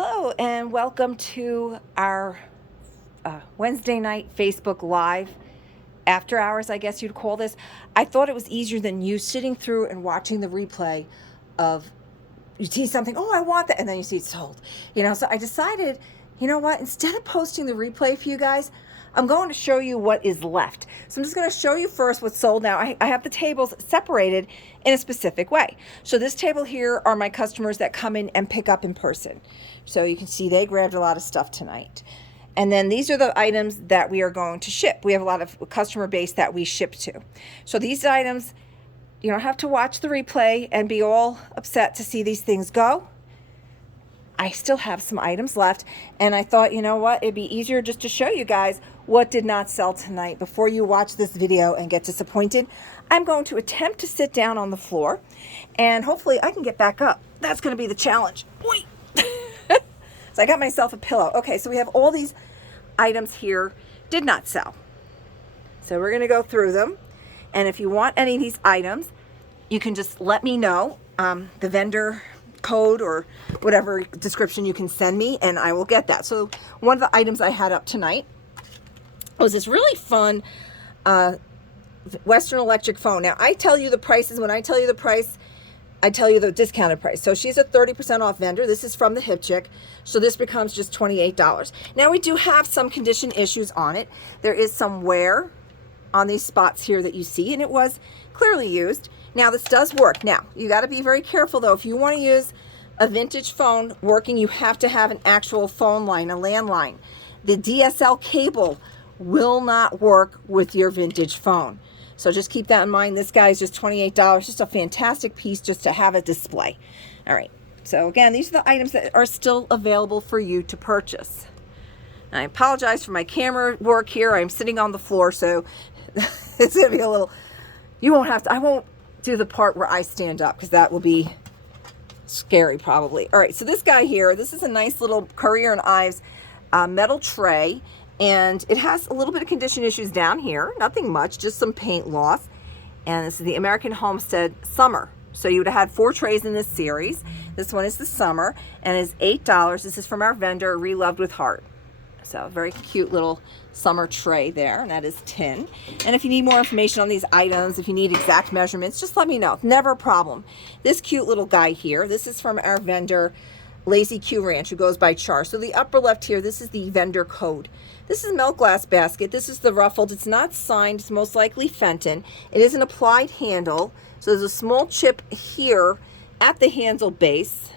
Hello and welcome to our Wednesday night Facebook Live, after hours, I guess you'd call this. I thought it was easier than you sitting through and watching the replay of, you see something, oh, I want that, and then you see it sold. So I decided, you know what, instead of posting the replay for you guys, I'm going to show you what is left. So I'm just going to show you first what's sold now. I have the tables separated in a specific way. So this table here are my customers that come in and pick up in person. So you can see they grabbed a lot of stuff tonight. And then these are the items that we are going to ship. We have a lot of customer base that we ship to. So these items, you don't have to watch the replay and be all upset to see these things go. I still have some items left, and I thought, you know what, it'd be easier just to show you guys what did not sell tonight before you watch this video and get disappointed. I'm going to attempt to sit down on the floor, and hopefully I can get back up. That's going to be the challenge. Wait. So I got myself a pillow. Okay, so we have all these items here did not sell. So we're going to go through them, and if you want any of these items, you can just let me know. The vendor code or whatever description you can send me, and I will get that. So one of the items I had up tonight was this really fun Western Electric phone. Now I tell you the prices. When I tell you the price, I tell you the discounted price. So she's a 30% off vendor. This is from the Hip Chick. So this becomes just $28. Now we do have some condition issues on it. There is some wear on these spots here that you see, and it was clearly used. Now this does work. Now you got to be very careful though. If you want to use a vintage phone working, you have to have an actual phone line, a landline. The DSL cable will not work with your vintage phone. So just keep that in mind. This guy is just $28. Just a fantastic piece just to have a display. All right. So again, these are the items that are still available for you to purchase. And I apologize for my camera work here. I'm sitting on the floor, so it's going to be a little, you won't have to, I won't do the part where I stand up because that will be scary probably. All right, so this guy here, this is a nice little Currier & Ives metal tray, and it has a little bit of condition issues down here, nothing much, just some paint loss. And this is the American Homestead Summer. So you would have had 4 trays in this series. This one is the Summer and is $8. This is from our vendor, Reloved with Heart. So a very cute little summer tray there, and that is tin. And if you need more information on these items, if you need exact measurements, just let me know. Never a problem. This cute little guy here, this is from our vendor, Lazy Q Ranch, who goes by Char. So the upper left here, this is the vendor code. This is milk glass basket. This is the ruffled. It's not signed. It's most likely Fenton. It is an applied handle. So there's a small chip here at the handle base.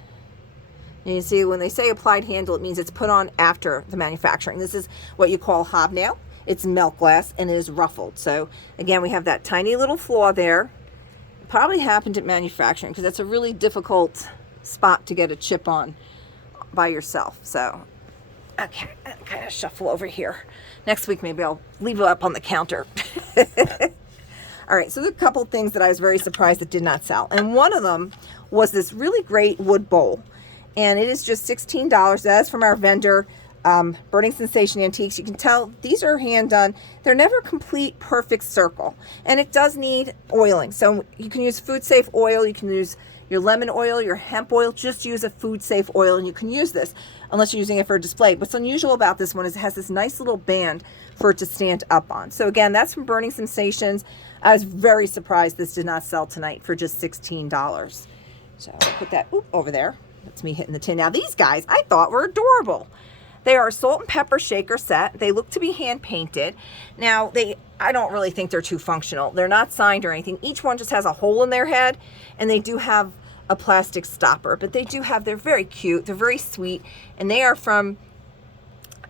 And you see when they say applied handle, it means it's put on after the manufacturing. This is what you call hobnail. It's milk glass and it is ruffled. So again, we have that tiny little flaw there. It probably happened at manufacturing because that's a really difficult spot to get a chip on by yourself. So, okay, I'll kind of shuffle over here. Next week, maybe I'll leave it up on the counter. All right, so there's a couple things that I was very surprised that did not sell. And one of them was this really great wood bowl. And it is just $16. That is from our vendor, Burning Sensation Antiques. You can tell these are hand done. They're never complete perfect circle. And it does need oiling. So you can use food safe oil. You can use your lemon oil, your hemp oil. Just use a food safe oil and you can use this unless you're using it for a display. What's unusual about this one is it has this nice little band for it to stand up on. So again, that's from Burning Sensations. I was very surprised this did not sell tonight for just $16. So I'll put that over there. That's me hitting the tin. Now these guys I thought were adorable. They are a salt and pepper shaker set. They look to be hand painted. Now I don't really think they're too functional. They're not signed or anything. Each one just has a hole in their head, and they do have a plastic stopper, but they're very cute. They're very sweet, and they are from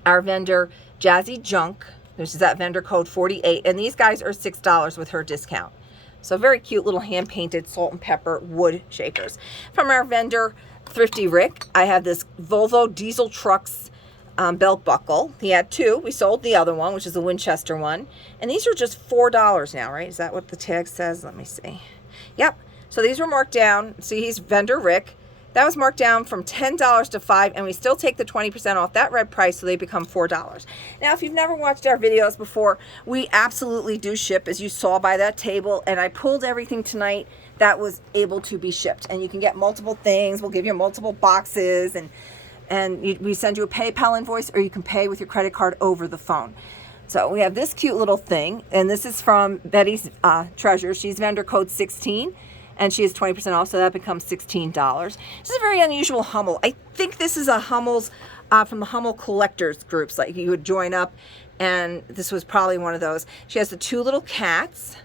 our vendor Jazzy Junk. This is that vendor code 48, and these guys are $6 with her discount. So very cute little hand painted salt and pepper wood shakers. From our vendor Thrifty Rick, I have this Volvo diesel trucks belt buckle. He had 2. We sold the other one, which is the Winchester one. And these are just $4 now, right? Is that what the tag says? Let me see. Yep. So these were marked down. See, he's vendor Rick. That was marked down from $10 to $5, and we still take the 20% off that red price, so they become $4. Now, if you've never watched our videos before, we absolutely do ship, as you saw by that table, and I pulled everything tonight that was able to be shipped. And you can get multiple things. We'll give you multiple boxes, and and we send you a PayPal invoice, or you can pay with your credit card over the phone. So we have this cute little thing, and this is from Betty's Treasure. She's vendor code 16, and she has 20% off, so that becomes $16. This is a very unusual Hummel. I think this is a Hummel's from the Hummel collectors groups, like you would join up, and this was probably one of those. She has the 2 little cats.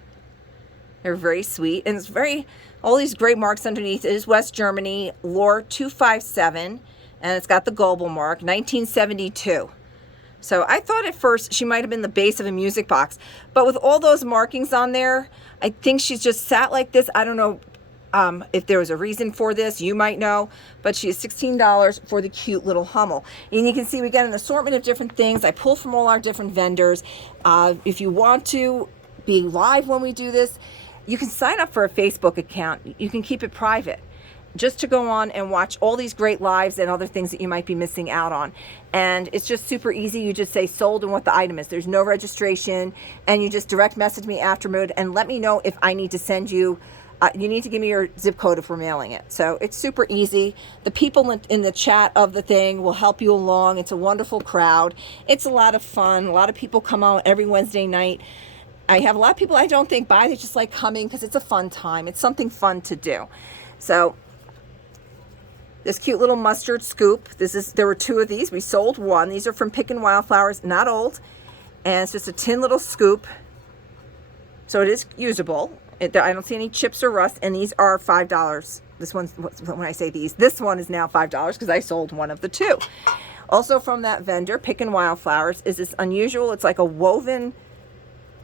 They're very sweet, and it's all these great marks underneath. It is West Germany, Lore 257, and it's got the global mark, 1972. So I thought at first she might have been the base of a music box, but with all those markings on there, I think she's just sat like this. I don't know if there was a reason for this. You might know, but she is $16 for the cute little Hummel. And you can see we got an assortment of different things. I pull from all our different vendors. If you want to be live when we do this, you can sign up for a Facebook account. You can keep it private, just to go on and watch all these great lives and other things that you might be missing out on. And it's just super easy. You just say sold and what the item is. There's no registration, and you just direct message me afterward and let me know if I need to send you. You need to give me your zip code if we're mailing it. So it's super easy. The people in the chat of the thing will help you along. It's a wonderful crowd. It's a lot of fun. A lot of people come out every Wednesday night. I have a lot of people I don't think buy. They just like coming because it's a fun time. It's something fun to do. So this cute little mustard scoop. There were 2 of these. We sold 1. These are from Pickin' Wildflowers, not old. And it's just a tin little scoop. So it is usable. I don't see any chips or rust, and these are $5. This one's, when I say these, this one is now $5 because I sold 1 of the 2. Also from that vendor, Pickin' Wildflowers, is this unusual. It's like a woven,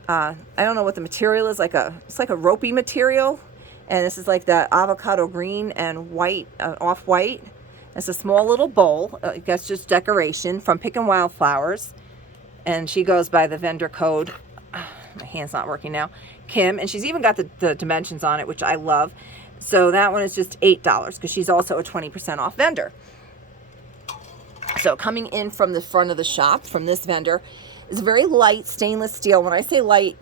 I don't know what the material is, it's like a ropey material. And this is like the avocado green and white, off-white. It's a small little bowl. I guess just decoration from Pickin' Wildflowers. And she goes by the vendor code. My hand's not working now. Kim. And she's even got the dimensions on it, which I love. So that one is just $8 because she's also a 20% off vendor. So coming in from the front of the shop from this vendor is a very light stainless steel. When I say light,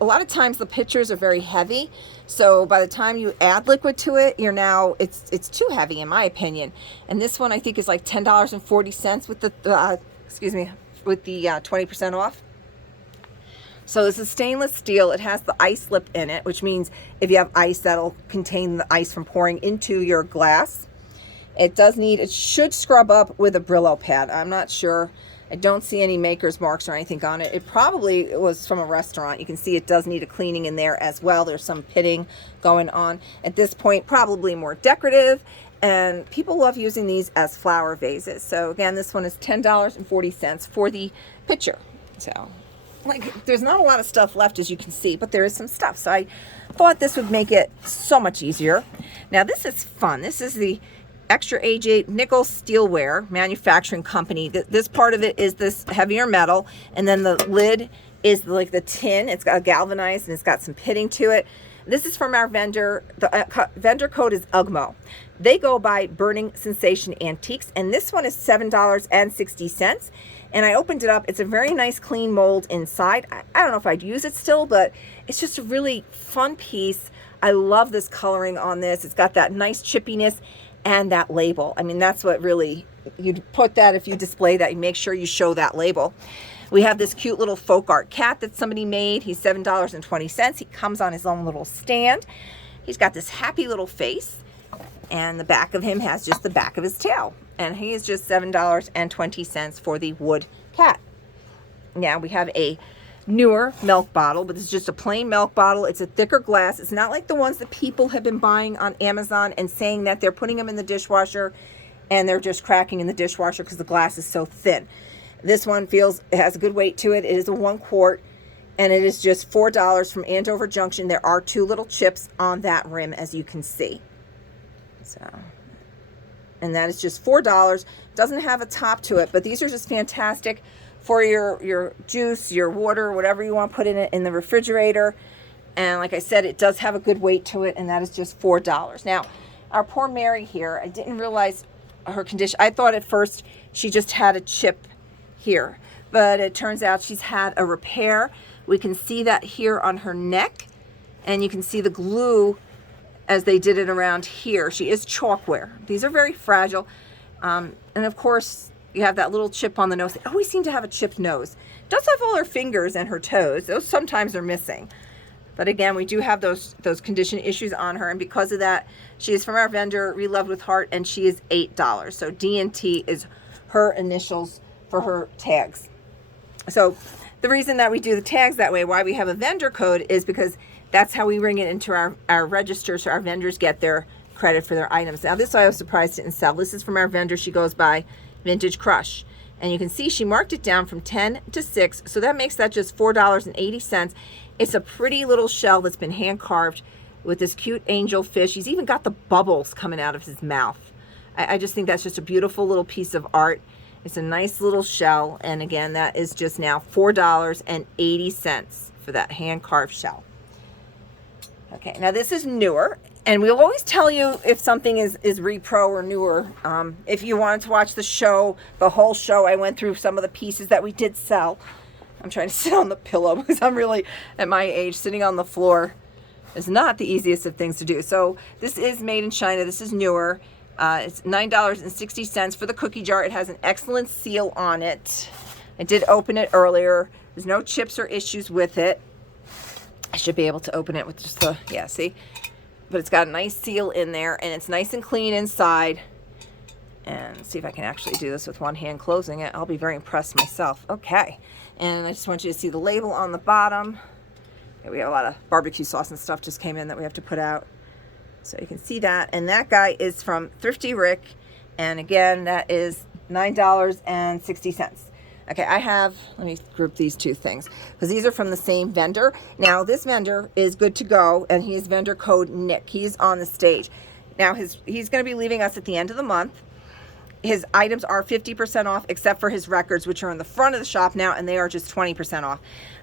a lot of times the pictures are very heavy, so by the time you add liquid to it, it's too heavy in my opinion. And this one I think is like $10.40 with the with the 20% off. So this is stainless steel. It has the ice lip in it, which means if you have ice, that'll contain the ice from pouring into your glass. It should scrub up with a Brillo pad. I'm not sure. I don't see any maker's marks or anything on it. It probably was from a restaurant. You can see it does need a cleaning in there as well. There's some pitting going on. At this point, probably more decorative, and people love using these as flower vases. So again, this one is $10.40 for the pitcher. So there's not a lot of stuff left, as you can see, but there is some stuff. So I thought this would make it so much easier. Now this is fun. This is the Extra AJ Nickel Steelware Manufacturing Company. This part of it is this heavier metal, and then the lid is like the tin. It's got galvanized and it's got some pitting to it. This is from our vendor. The vendor code is UGMO. They go by Burning Sensation Antiques, and this one is $7.60. And I opened it up. It's a very nice clean mold inside. I don't know if I'd use it still, but it's just a really fun piece. I love this coloring on this. It's got that nice chippiness and that label. I mean, that's what really, you'd put that, if you display that, you make sure you show that label. We have this cute little folk art cat that somebody made. He's $7.20. He comes on his own little stand. He's got this happy little face, and the back of him has just the back of his tail. And he is just $7.20 for the wood cat. Now we have a newer milk bottle, but it's just a plain milk bottle. It's a thicker glass. It's not like the ones that people have been buying on Amazon and saying that they're putting them in the dishwasher and they're just cracking in the dishwasher because the glass is so thin. This one it has a good weight to it. It is a 1 quart, and it is just $4 from Andover Junction. There are 2 little chips on that rim, as you can see. So, and that is just $4. Doesn't have a top to it, but these are just fantastic for your juice, your water, whatever you want to put in it in the refrigerator. And like I said, it does have a good weight to it, and that is just $4. Now, our poor Mary here, I didn't realize her condition. I thought at first she just had a chip here, but it turns out she's had a repair. We can see that here on her neck, and you can see the glue as they did it around here. She is chalkware. These are very fragile. And of course, you have that little chip on the nose. They always seem to have a chipped nose. Does have all her fingers and her toes. Those sometimes are missing. But again, we do have those condition issues on her, and because of that, she is from our vendor, Reloved with Heart, and she is $8. So D&T is her initials for her tags. So the reason that we do the tags that way, why we have a vendor code, is because that's how we ring it into our register, so our vendors get their credit for their items. Now this I was surprised didn't sell. This is from our vendor. She goes by Vintage Crush. And you can see she marked it down from 10 to 6, so that makes that just $4.80. It's a pretty little shell that's been hand carved with this cute angel fish. He's even got the bubbles coming out of his mouth. I just think that's just a beautiful little piece of art. It's a nice little shell, and again, that is just now $4.80 for that hand carved shell. Okay, now this is newer, and we'll always tell you if something is repro or newer. If you wanted to watch the show, the whole show, I went through some of the pieces that we did sell. I'm trying to sit on the pillow because I'm really, at my age, sitting on the floor is not the easiest of things to do. So this is made in China. This is newer. It's $9.60 for the cookie jar. It has an excellent seal on it. I did open it earlier. There's no chips or issues with it. I should be able to open it with just the, yeah, see? But it's got a nice seal in there, and it's nice and clean inside. And see if I can actually do this with one hand closing it. I'll be very impressed myself. Okay. And I just want you to see the label on the bottom. Okay, we have a lot of barbecue sauce and stuff just came in that we have to put out. So you can see that. And that guy is from Thrifty Rick. And again, that is $9.60. Okay, I have, let me group these two things because these are from the same vendor. Now, this vendor is good to go, and he is vendor code Nick. He's on the stage. Now, he's going to be leaving us at the end of the month. His items are 50% off, except for his records, which are in the front of the shop now, and they are just 20% off.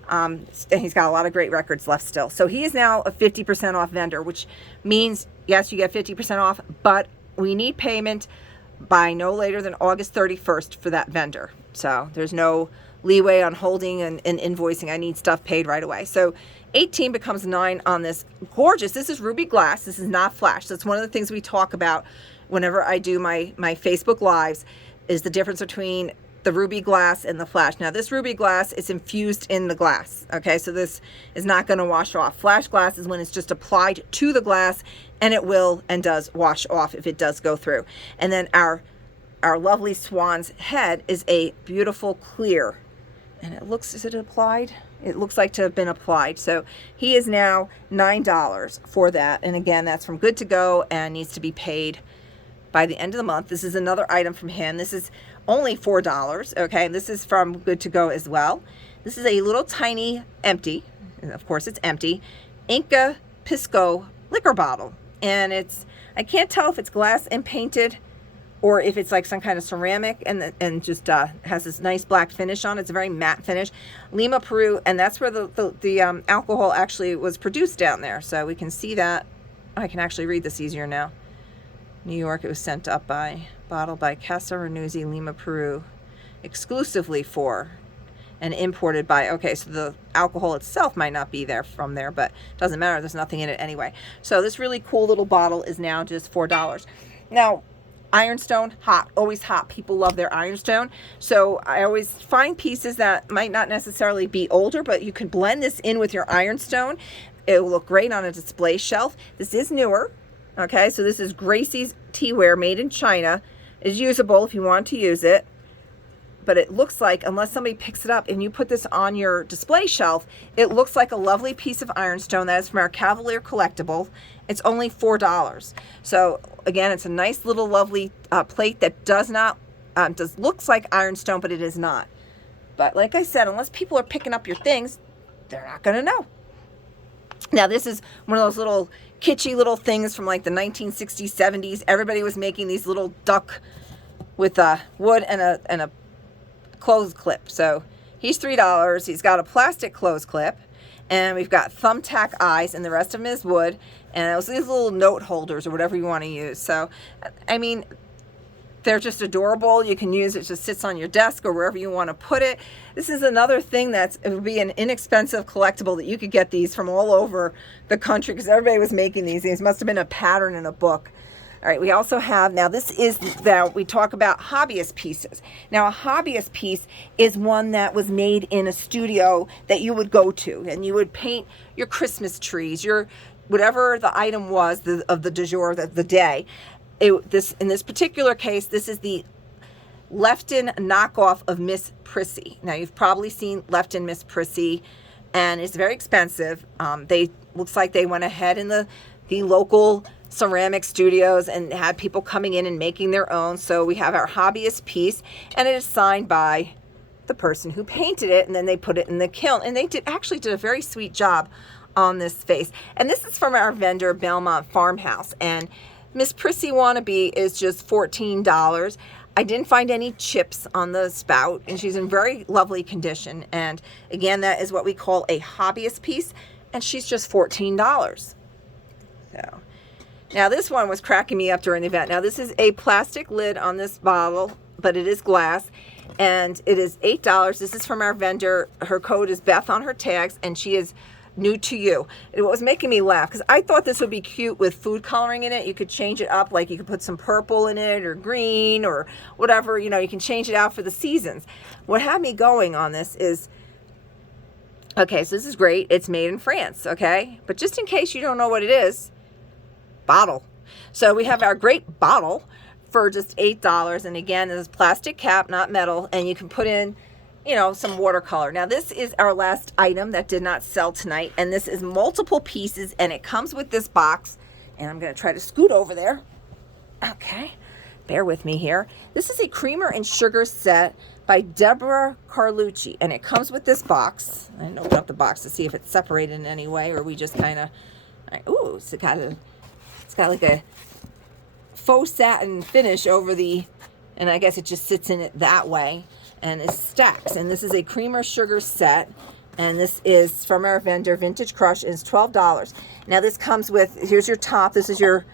And he's got a lot of great records left still. So he is now a 50% off vendor, which means, yes, you get 50% off, but we need payment by no later than August 31st for that vendor. So there's no leeway on holding and invoicing. I need stuff paid right away. So 18 becomes 9 on this gorgeous. This is ruby glass. This is not flash. That's one of the things we talk about whenever I do my Facebook lives, is the difference between the ruby glass and the flash. Now this ruby glass is infused in the glass. Okay, so this is not going to wash off. Flash glass is when it's just applied to the glass, and it will and does wash off if it does go through. And then our lovely swan's head is a beautiful clear, and it looks, is it applied? It looks like to have been applied. So he is now $9 for that. And again, that's from Good to Go and needs to be paid by the end of the month. This is another item from him. This is only $4. Okay, this is from Good to Go as well. This is a little tiny empty, and of course it's empty, Inca Pisco liquor bottle. And it's, I can't tell if it's glass and painted or if it's like some kind of ceramic and just has this nice black finish on it. It's a very matte finish. Lima, Peru, and that's where the alcohol actually was produced down there. So we can see that. I can actually read this easier now. New York, it was sent up by, bottled by Casa Renuzzi, Lima, Peru, exclusively for, and imported by, okay, so the alcohol itself might not be there from there, but it doesn't matter. There's nothing in it anyway. So this really cool little bottle is now just $4. Now, Ironstone, hot, always hot. People love their Ironstone. So I always find pieces that might not necessarily be older, but you can blend this in with your Ironstone. It will look great on a display shelf. This is newer. Okay, so this is Gracie's Teaware, made in China. It's usable if you want to use it. But it looks like, unless somebody picks it up and you put this on your display shelf, it looks like a lovely piece of Ironstone. That is from our Cavalier Collectible. It's only $4. So again, it's a nice little lovely plate that does not, looks like Ironstone, but it is not. But like I said, unless people are picking up your things, they're not going to know. Now this is one of those little kitschy little things from like the 1960s, 70s. Everybody was making these little duck with wood and a clothes clip. So he's $3. He's got a plastic clothes clip, and we've got thumbtack eyes, and the rest of them is wood. And those these little note holders or whatever you want to use. So, I mean, they're just adorable. You can use it, just sits on your desk or wherever you want to put it. This is another thing it would be an inexpensive collectible that you could get these from all over the country because everybody was making these. These must have been a pattern in a book. All right, we also have, now this is, now we talk about hobbyist pieces. Now a hobbyist piece is one that was made in a studio that you would go to, and you would paint your Christmas trees, your, whatever the item was of the du jour, the day. In this particular case, this is the Lefton knockoff of Miss Prissy. Now you've probably seen Lefton Miss Prissy, and it's very expensive. They looks like they went ahead in the local ceramic studios and had people coming in and making their own. So we have our hobbyist piece, and it is signed by the person who painted it, and then they put it in the kiln, and they actually did a very sweet job on this face. And this is from our vendor Belmont Farmhouse, and Miss Prissy Wannabe is just $14. I didn't find any chips on the spout, and she's in very lovely condition. And again, that is what we call a hobbyist piece, and she's just $14. So now this one was cracking me up during the event. Now this is a plastic lid on this bottle, but it is glass, and it is $8. This is from our vendor. Her code is Beth on her tags, and she is new to you. It was making me laugh because I thought this would be cute with food coloring in it. You could change it up, like you could put some purple in it or green or whatever, you know, you can change it out for the seasons. What had me going on this is, okay, so this is great. It's made in France, okay? But just in case you don't know what it is, bottle. So we have our great bottle for just $8. And again, this is plastic cap, not metal, and you can put in, you know, some watercolor. Now this is our last item that did not sell tonight, and this is multiple pieces, and it comes with this box, and I'm going to try to scoot over there. Okay, bear with me here. This is a creamer and sugar set by Deborah Carlucci, and it comes with this box. I didn't open up the box to see if it's separated in any way, or we just kind of, ooh, it's got like a faux satin finish over the, and I guess it just sits in it that way, and it stacks. And this is a creamer sugar set, and this is from our vendor Vintage Crush, and it's $12. Now this comes with, here's your top, this is your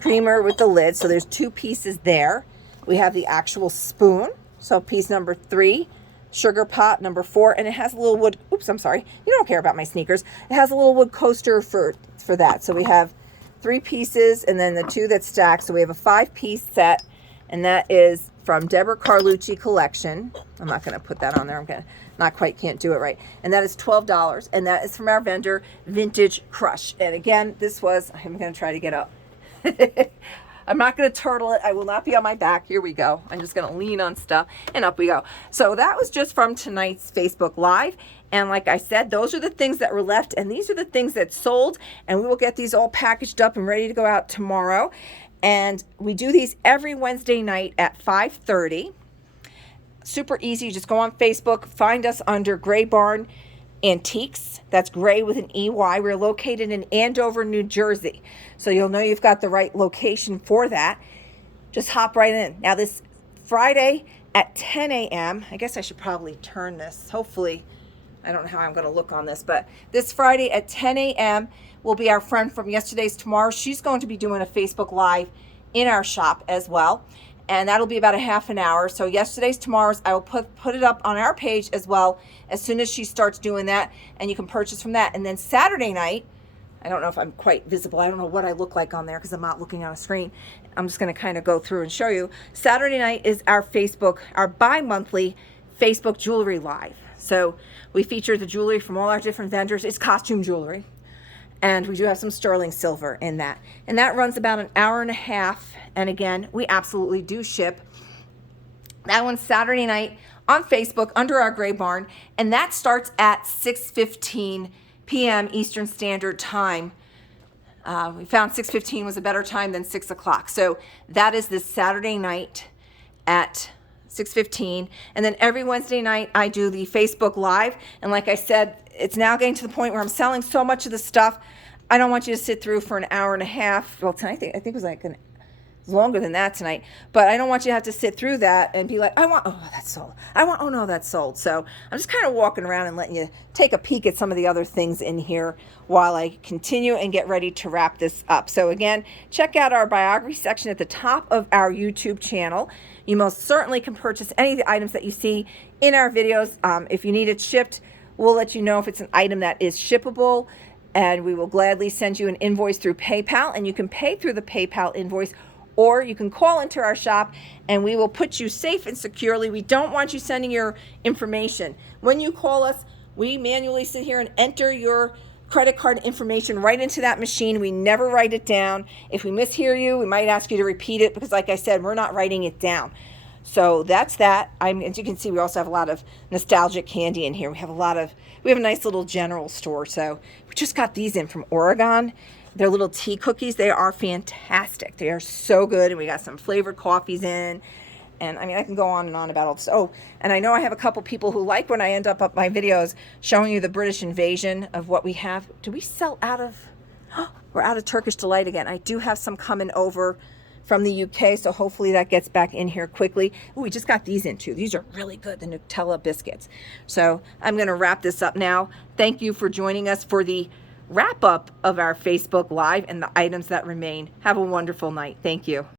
creamer with the lid, so there's two pieces there. We have the actual spoon, so piece number 3, sugar pot number 4, and it has a little wood, oops, I'm sorry, you don't care about my sneakers, it has a little wood coaster for that. So we have 3 pieces, and then the 2 that stack, so we have a 5-piece set, and that is from Deborah Carlucci collection. I'm not going to put that on there. I'm going to not quite, can't do it right. And that is $12, and that is from our vendor Vintage Crush. And again, this was, I'm going to try to get up. I'm not going to turtle it. I will not be on my back. Here we go. I'm just going to lean on stuff, and up we go. So that was just from tonight's Facebook Live. And like I said, those are the things that were left, and these are the things that sold, and we will get these all packaged up and ready to go out tomorrow. And we do these every Wednesday night at 5:30. Super easy. You just go on Facebook, find us under Gray Barn Antiques. That's Gray with an EY. We're located in Andover, New Jersey. So you'll know you've got the right location for that. Just hop right in. Now this Friday at 10 a.m., I guess I should probably turn this. Hopefully, I don't know how I'm going to look on this, but this Friday at 10 a.m. will be our friend from Yesterday's Tomorrow. She's going to be doing a Facebook Live in our shop as well, and that'll be about a half an hour. So Yesterday's Tomorrow's, I will put it up on our page as well as soon as she starts doing that, and you can purchase from that. And then Saturday night, I don't know if I'm quite visible. I don't know what I look like on there because I'm not looking on a screen. I'm just going to kind of go through and show you. Saturday night is our bi-monthly Facebook Jewelry Live. So we feature the jewelry from all our different vendors. It's costume jewelry. And we do have some sterling silver in that. And that runs about an hour and a half. And again, we absolutely do ship. That one's Saturday night on Facebook under our Gray Barn. And that starts at 6:15 p.m. Eastern Standard Time. We found 6:15 was a better time than 6 o'clock. So that is this Saturday night at 6:15. And then every Wednesday night I do the Facebook Live. And like I said, it's now getting to the point where I'm selling so much of the stuff, I don't want you to sit through for an hour and a half. Well, tonight I think it was like longer than that tonight, but I don't want you to have to sit through that and be like, oh, that's sold. Oh no, that's sold. So I'm just kind of walking around and letting you take a peek at some of the other things in here while I continue and get ready to wrap this up. So again, check out our biography section at the top of our YouTube channel. You most certainly can purchase any of the items that you see in our videos. If you need it shipped, we'll let you know if it's an item that is shippable, and we will gladly send you an invoice through PayPal, and you can pay through the PayPal invoice, or you can call into our shop and we will put you safe and securely. We don't want you sending your information. When you call us, we manually sit here and enter your credit card information right into that machine. We never write it down. If we mishear you, we might ask you to repeat it because, like I said, we're not writing it down. So that's that. As you can see, we also have a lot of nostalgic candy in here. We have a nice little general store. So we just got these in from Oregon. They're little tea cookies. They are fantastic. They are so good. And we got some flavored coffees in. And I mean, I can go on and on about all this. Oh, and I know I have a couple people who like when I end up my videos showing you the British invasion of what we have. Do we sell out of, we're out of Turkish Delight again. I do have some coming over from the UK, so hopefully that gets back in here quickly. Ooh, we just got these in too. These are really good, the Nutella biscuits. So I'm gonna wrap this up now. Thank you for joining us for the wrap up of our Facebook Live and the items that remain. Have a wonderful night. Thank you.